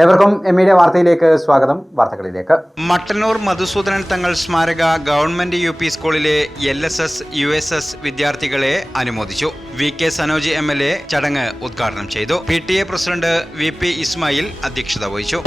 ഏവർക്കും എമ്മീഡിയ വാർത്തയിലേക്ക് സ്വാഗതം. വാർത്തകളിലേക്ക്. മട്ടന്നൂർ മധുസൂദനൻ തങ്ങൾ സ്മാരക ഗവൺമെന്റ് യു.പി. സ്കൂളിലെ LSS, USS വിദ്യാർത്ഥികളെ അനുമോദിച്ചു. VK സനോജ് MLA ചടങ്ങ് ഉദ്ഘാടനം ചെയ്തു. PTA പ്രസിഡന്റ് VP ഇസ്മായിൽ അധ്യക്ഷത വഹിച്ചു.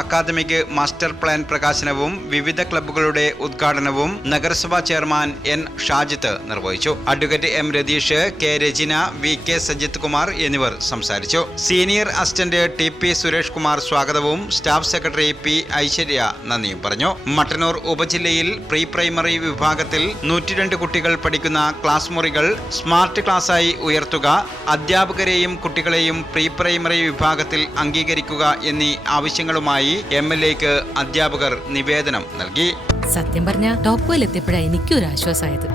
അക്കാദമിക് മാസ്റ്റർ പ്ലാൻ പ്രകാശനവും വിവിധ ക്ലബ്ബുകളുടെ ഉദ്ഘാടനവും നഗരസഭാ ചെയർമാൻ N. ഷാജിത്ത് നിർവഹിച്ചു. Advocate M. Ratheesh, K. Rajina, VK Sajith Kumar എന്നിവർ സംസാരിച്ചു. Senior assistant TP Suresh Kumar സ്വാഗതവും സ്റ്റാഫ് സെക്രട്ടറി P. ഐശ്വര്യ നന്ദിയും പറഞ്ഞു. മട്ടന്നൂർ ഉപജില്ലയിൽ പ്രീ പ്രൈമറി വിഭാഗത്തിൽ 102 കുട്ടികൾ പഠിക്കുന്ന ക്ലാസ് മുറികൾ സ്മാർട്ട് ക്ലാസായി ഉയർത്തുക, അധ്യാപകരെയും കുട്ടികളെയും പ്രീ പ്രൈമറി വിഭാഗത്തിൽ അംഗീകരിക്കുക എന്നീ ആവശ്യങ്ങളുമായി MLAക്ക് അധ്യാപകർ നിവേദനം നൽകി. സത്യം പറഞ്ഞ ടോപ്പ് എത്തിയപ്പോഴാ എനിക്കൊരു ആശ്വാസമായത്.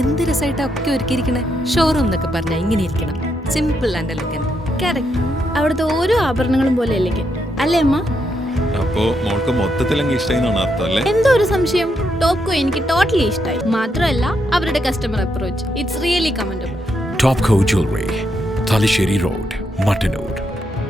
എന്ത് രസമായിട്ടാ ഒക്കെ ഒരുക്കിയിരിക്കണേ. ഷോറൂം എന്നൊക്കെ പറഞ്ഞാൽ ഇങ്ങനെ ഇരിക്കണം, സിമ്പിൾ ആൻഡ് എലഗന്റ്. കറക്റ്റ്. അവിടുത്തെ ഓരോ ആഭരണങ്ങളും പോലെ എലഗന്റ് അല്ലേ അമ്മ? അപ്പോ മോൾക്ക് മൊത്തത്തിൽ അങ്ങ് ഇഷ്ടമായിന്നാണ് അർത്ഥം അല്ലേ? എന്തോ ഒരു സംശയം. ടോപ്കോ എനിക്ക് ടോട്ടലി ഇഷ്ടമായി. മാത്രമല്ല അവരുടെ customer approach, it's really commendable. Topco jewellery, Thalassery road, Mattannur.